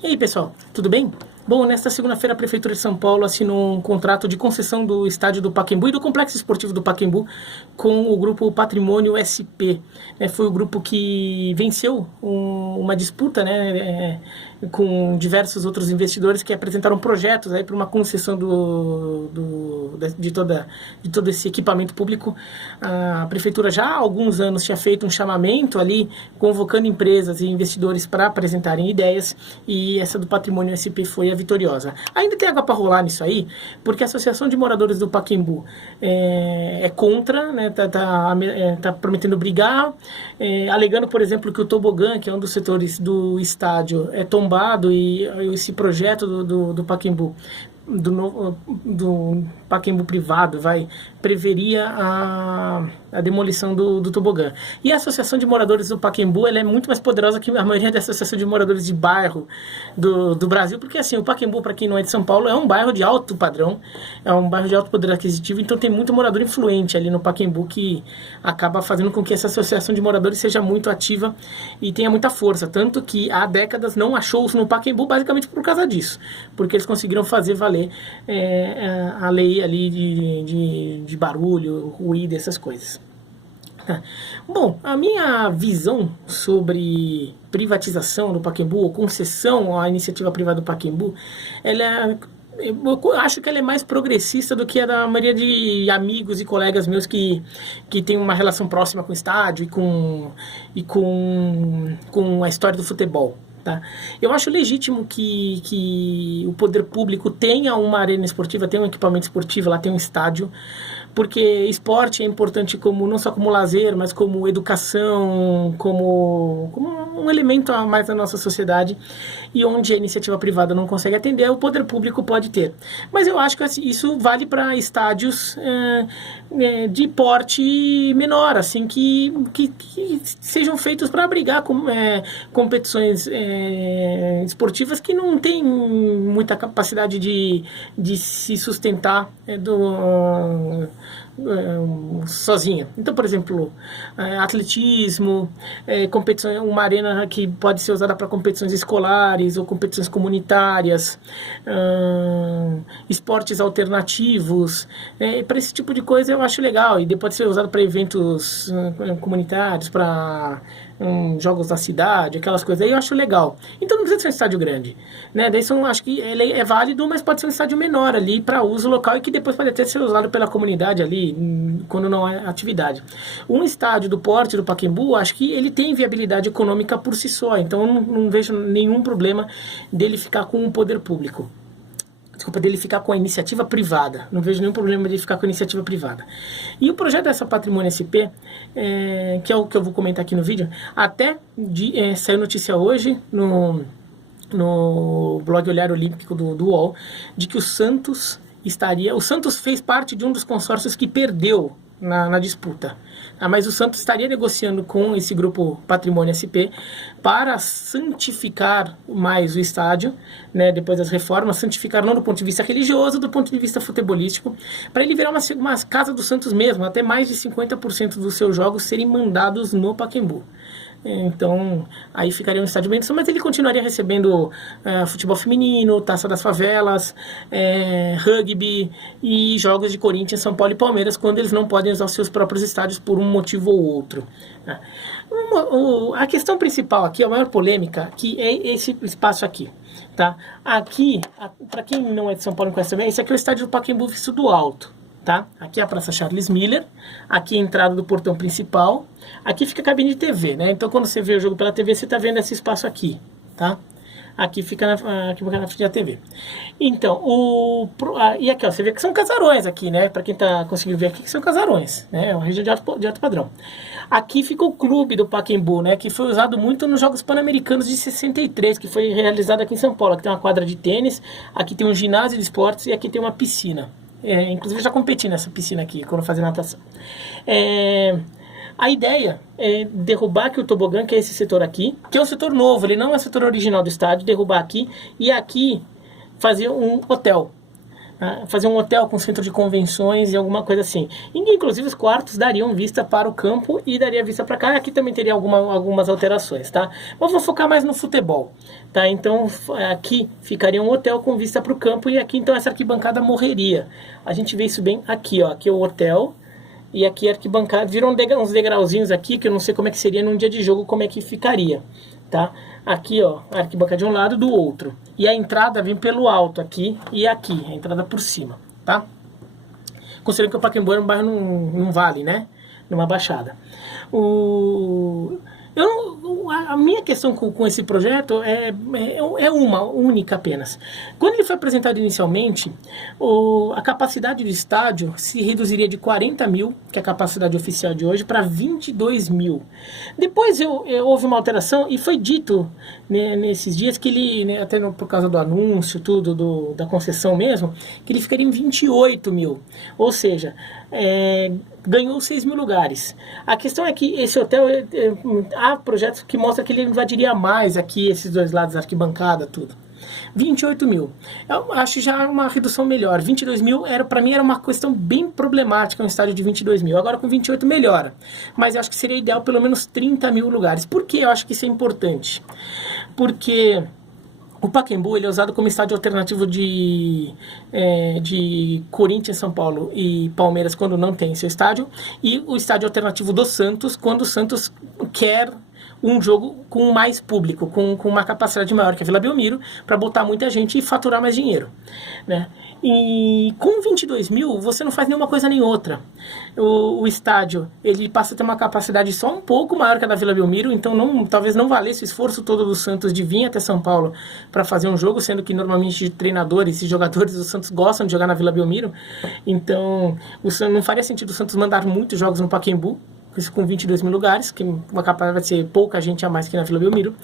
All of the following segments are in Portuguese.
E aí, pessoal, tudo bem? Bom, nesta segunda-feira a Prefeitura de São Paulo assinou um contrato de concessão do estádio do Pacaembu e do Complexo Esportivo do Pacaembu com o grupo Patrimônio SP. Foi o grupo que venceu uma disputa, com diversos outros investidores que apresentaram projetos para uma concessão de todo esse equipamento público. A Prefeitura já há alguns anos tinha feito um chamamento ali, convocando empresas e investidores para apresentarem ideias, e essa do Patrimônio SP foi a vitoriosa. Ainda tem água para rolar nisso aí, porque a Associação de Moradores do Pacaembu é contra, tá prometendo brigar, alegando, por exemplo, que o tobogã, que é um dos setores do estádio, é tombado, e esse projeto do Pacaembu, do Pacaembu privado, preveria a demolição do tobogã. E a Associação de Moradores do Pacaembu, ela é muito mais poderosa que a maioria da Associação de Moradores de Bairro do Brasil, porque assim, o Pacaembu, para quem não é de São Paulo, é um bairro de alto padrão, é um bairro de alto poder aquisitivo, então tem muito morador influente ali no Pacaembu, que acaba fazendo com que essa Associação de Moradores seja muito ativa e tenha muita força, tanto que há décadas não há shows no Pacaembu basicamente por causa disso, porque eles conseguiram fazer valer a lei ali de barulho, ruído, essas coisas. Bom, a minha visão sobre privatização do Pacaembu, ou concessão à iniciativa privada do Pacaembu, eu acho que ela é mais progressista do que a da maioria de amigos e colegas meus que tem uma relação próxima com o estádio e com a história do futebol. Tá? Eu acho legítimo que o poder público tenha uma arena esportiva, tenha um equipamento esportivo, lá tem um estádio, porque esporte é importante não só como lazer, mas como educação, como um elemento a mais da nossa sociedade, e onde a iniciativa privada não consegue atender, o poder público pode ter. Mas eu acho que isso vale para estádios de porte menor, assim, que sejam feitos para abrigar competições esportivas que não têm muita capacidade de se sustentar sozinha. Então, por exemplo, atletismo, uma arena que pode ser usada para competições escolares ou competições comunitárias, esportes alternativos, para esse tipo de coisa eu acho legal, e pode ser usado para eventos comunitários, para jogos da cidade, aquelas coisas aí, eu acho legal. Então não precisa ser um estádio grande, né? Daí acho que ele é válido, mas pode ser um estádio menor ali para uso local, e que depois pode até ser usado pela comunidade ali quando não há atividade. Um estádio do porte do Pacaembu, acho que ele tem viabilidade econômica por si só, então eu não vejo nenhum problema dele ficar com o poder público. Desculpa, dele ficar com a iniciativa privada. Não vejo nenhum problema de ficar com a iniciativa privada. E o projeto dessa Patrimônio SP, que é o que eu vou comentar aqui no vídeo, até saiu notícia hoje no blog Olhar Olímpico do UOL, de que o Santos fez parte de um dos consórcios que perdeu na disputa. Mas o Santos estaria negociando com esse grupo Patrimônio SP para santificar mais o estádio, depois das reformas, santificar não do ponto de vista religioso, do ponto de vista futebolístico, para ele virar uma casa do Santos mesmo, até mais de 50% dos seus jogos serem mandados no Pacaembu. Então, aí ficaria um estádio bem, mas ele continuaria recebendo futebol feminino, Taça das Favelas, rugby e jogos de Corinthians, São Paulo e Palmeiras, quando eles não podem usar os seus próprios estádios por um motivo ou outro. A questão principal aqui, a maior polêmica, que é esse espaço aqui. Tá? Aqui, para quem não é de São Paulo e não conhece também, esse aqui é o estádio do Pacaembu visto do alto. Tá? Aqui é a Praça Charles Miller, aqui é a entrada do portão principal, aqui fica a cabine de TV, Então quando você vê o jogo pela TV, você está vendo esse espaço aqui, tá? Aqui fica na frente da TV. Então, e aqui, ó, você vê que são casarões aqui, Para quem tá conseguindo ver aqui, que são casarões, É uma região de alto padrão. Aqui fica o clube do Pacaembu, que foi usado muito nos Jogos Pan-Americanos de 63, que foi realizado aqui em São Paulo. Aqui tem uma quadra de tênis, aqui tem um ginásio de esportes e aqui tem uma piscina. Inclusive eu já competi nessa piscina aqui, quando eu fazia natação. A ideia é derrubar aqui o tobogã, que é esse setor aqui, que é um setor novo, ele não é o setor original do estádio, derrubar aqui e aqui fazer um hotel. fazer um hotel com centro de convenções e alguma coisa assim. Inclusive os quartos dariam vista para o campo e daria vista para cá. Aqui também teria algumas alterações, tá? Mas vou focar mais no futebol, tá? Então aqui ficaria um hotel com vista para o campo e aqui então essa arquibancada morreria. A gente vê isso bem aqui, ó. Aqui é o hotel e aqui a arquibancada. Viram uns degrauzinhos aqui que eu não sei como é que seria num dia de jogo, como é que ficaria, tá? Aqui, ó, a arquibancada de um lado do outro. E a entrada vem pelo alto aqui e aqui, a entrada por cima, tá? Considerando que o Pacaembu é um bairro num vale, né? Numa baixada. A minha questão com esse projeto é uma única apenas. Quando ele foi apresentado inicialmente, a capacidade do estádio se reduziria de 40 mil, que é a capacidade oficial de hoje, para 22 mil. Depois houve uma alteração e foi dito, né, nesses dias que ele, né, até por causa do anúncio, tudo da concessão mesmo, que ele ficaria em 28 mil. Ou seja, ganhou 6 mil lugares. A questão é que esse hotel, há projetos que mostram que ele invadiria mais aqui, esses dois lados, arquibancada, tudo. 28 mil. Eu acho já uma redução melhor. 22 mil, para mim, era uma questão bem problemática, um estádio de 22 mil. Agora com 28 melhora. Mas eu acho que seria ideal pelo menos 30 mil lugares. Por que eu acho que isso é importante? Porque o Pacaembu ele é usado como estádio alternativo de Corinthians, São Paulo e Palmeiras quando não tem seu estádio, e o estádio alternativo do Santos quando o Santos quer um jogo com mais público, com uma capacidade maior que a Vila Belmiro, para botar muita gente e faturar mais dinheiro, né? E com 22 mil, você não faz nenhuma coisa nem outra. O estádio, ele passa a ter uma capacidade só um pouco maior que a da Vila Belmiro, então talvez não valesse o esforço todo do Santos de vir até São Paulo para fazer um jogo, sendo que normalmente treinadores e jogadores do Santos gostam de jogar na Vila Belmiro. Então, não faria sentido o Santos mandar muitos jogos no Pacaembu, com 22 mil lugares, que uma capacidade vai ser pouca gente a mais que na Vila Belmiro.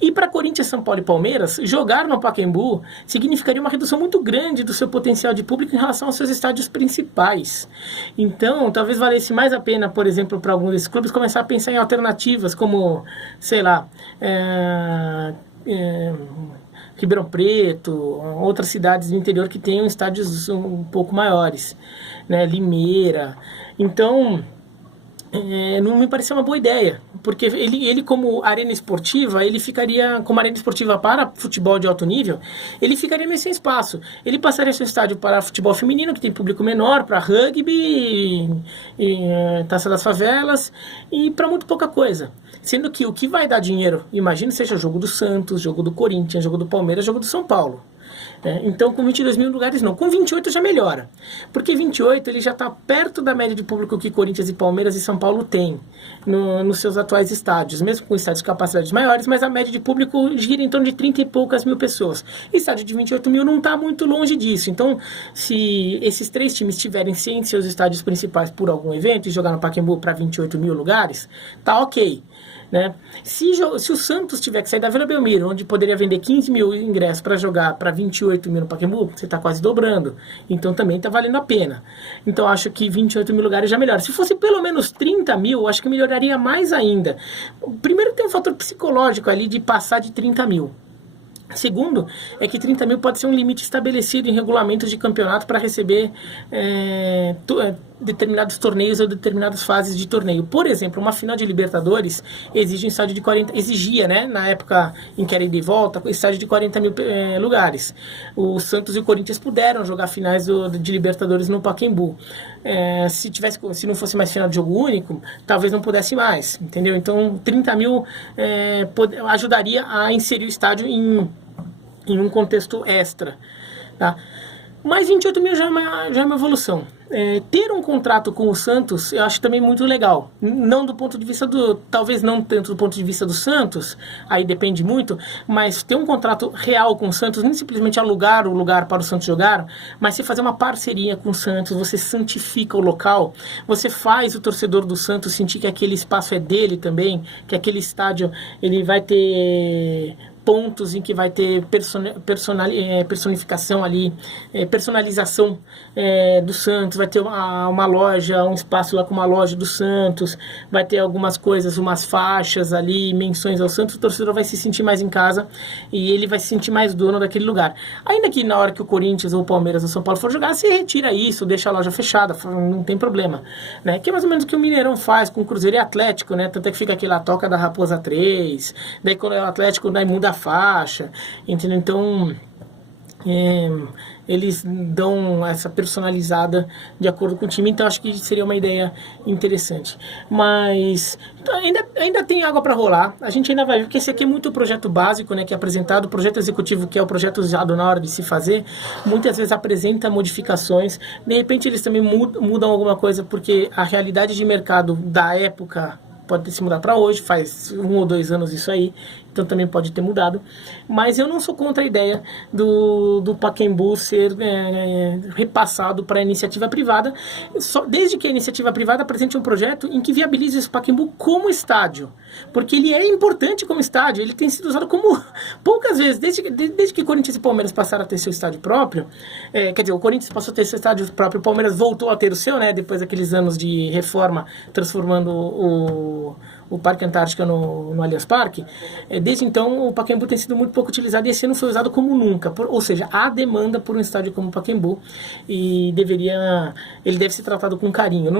E para Corinthians, São Paulo e Palmeiras, jogar no Pacaembu significaria uma redução muito grande do seu potencial de público em relação aos seus estádios principais. Então, talvez valesse mais a pena, por exemplo, para alguns desses clubes, começar a pensar em alternativas, como, sei lá, Ribeirão Preto, outras cidades do interior que tenham estádios um pouco maiores, né? Limeira. Então, não me pareceu uma boa ideia, porque ele como arena esportiva, ele ficaria como arena esportiva para futebol de alto nível, ele ficaria meio sem espaço. Ele passaria seu estádio para futebol feminino, que tem público menor, para rugby, Taça das Favelas, e para muito pouca coisa. Sendo que o que vai dar dinheiro, imagino, seja jogo do Santos, jogo do Corinthians, jogo do Palmeiras, jogo do São Paulo. Então com 22 mil lugares não, com 28 já melhora, porque 28 ele já está perto da média de público que Corinthians e Palmeiras e São Paulo têm nos seus atuais estádios, mesmo com estádios de capacidades maiores, mas a média de público gira em torno de 30 e poucas mil pessoas. Estádio de 28 mil não está muito longe disso. Então, se esses três times tiverem sem seus estádios principais por algum evento e jogar no Pacaembu para 28 mil lugares, tá ok, né? Se o Santos tiver que sair da Vila Belmiro, onde poderia vender 15 mil ingressos para jogar para 28 mil no Pacaembu, você está quase dobrando. Então também está valendo a pena. Então acho que 28 mil lugares já melhora. Se fosse pelo menos 30 mil, acho que melhoraria mais ainda. Primeiro tem um fator psicológico ali de passar de 30 mil. Segundo, é que 30 mil pode ser um limite estabelecido em regulamentos de campeonato para receber determinados torneios ou determinadas fases de torneio. Por exemplo, uma final de Libertadores exige um estádio de 40... Exigia, né, na época em que era ida e volta, estádio de 40 mil lugares. O Santos e o Corinthians puderam jogar finais de Libertadores no Pacaembu. Se não fosse mais final de jogo único, talvez não pudesse mais, entendeu? Então, 30 mil ajudaria a inserir o estádio em um contexto extra, tá? Mas 28 mil já é uma evolução. Ter um contrato com o Santos, eu acho também muito legal. Não do ponto de vista talvez não tanto do ponto de vista do Santos, aí depende muito, mas ter um contrato real com o Santos, não simplesmente alugar o lugar para o Santos jogar, mas você fazer uma parceria com o Santos, você santifica o local, você faz o torcedor do Santos sentir que aquele espaço é dele também, que aquele estádio ele vai ter pontos em que vai ter personificação ali, personalização do Santos, vai ter uma loja, um espaço lá com uma loja do Santos, vai ter algumas coisas, umas faixas ali, menções ao Santos, o torcedor vai se sentir mais em casa e ele vai se sentir mais dono daquele lugar. Ainda que na hora que o Corinthians ou o Palmeiras ou o São Paulo for jogar, você retira isso, deixa a loja fechada, não tem problema, né? Que é mais ou menos o que o Mineirão faz com o Cruzeiro e Atlético, né? Tanto é que fica aquela toca da Raposa 3, daí quando é o Atlético, daí muda a faixa, entendeu? Então, eles dão essa personalizada de acordo com o time, então acho que seria uma ideia interessante. Mas ainda tem água para rolar, a gente ainda vai ver, porque esse aqui é muito projeto básico, né, que é apresentado, o projeto executivo, que é o projeto usado na hora de se fazer, muitas vezes apresenta modificações, de repente eles também mudam alguma coisa, porque a realidade de mercado da época pode se mudar para hoje, faz 1 ou 2 anos isso aí, então também pode ter mudado, mas eu não sou contra a ideia do Pacaembu ser repassado para a iniciativa privada, desde que a iniciativa privada apresente um projeto em que viabilize esse Pacaembu como estádio, porque ele é importante como estádio, ele tem sido usado como poucas vezes, desde que Corinthians e Palmeiras passaram a ter seu estádio próprio, quer dizer, o Corinthians passou a ter seu estádio próprio, o Palmeiras voltou a ter o seu, né, depois daqueles anos de reforma, transformando o Parque Antártica no Allianz Parque, desde então o Pacaembu tem sido muito pouco utilizado e esse ano foi usado como nunca, ou seja, há demanda por um estádio como o Pacaembu e ele deve ser tratado com carinho,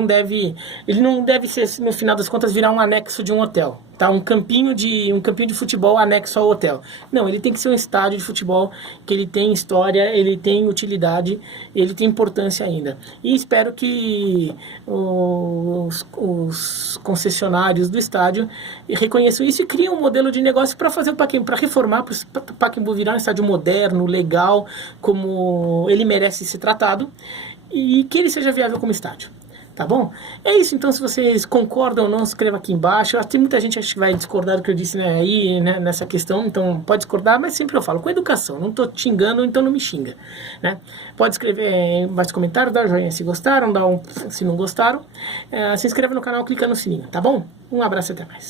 ele não deve ser, no final das contas, virar um anexo de um hotel, tá? Um campinho de futebol anexo ao hotel. Não, ele tem que ser um estádio de futebol que ele tem história, ele tem utilidade, ele tem importância ainda. E espero que os concessionários do estádio reconheçam isso e criem um modelo de negócio para fazer o Pacaembu, para reformar, para o Pacaembu virar um estádio moderno, legal, como ele merece ser tratado e que ele seja viável como estádio. Tá bom? É isso, então, se vocês concordam ou não, escreva aqui embaixo. Tem muita gente que vai discordar do que eu disse, né, aí, né, nessa questão, então pode discordar, mas sempre eu falo com educação, não tô te xingando, então não me xinga, né? Pode escrever mais comentários, dar um joinha se gostaram, se não gostaram, se inscreve no canal, clica no sininho, tá bom? Um abraço e até mais.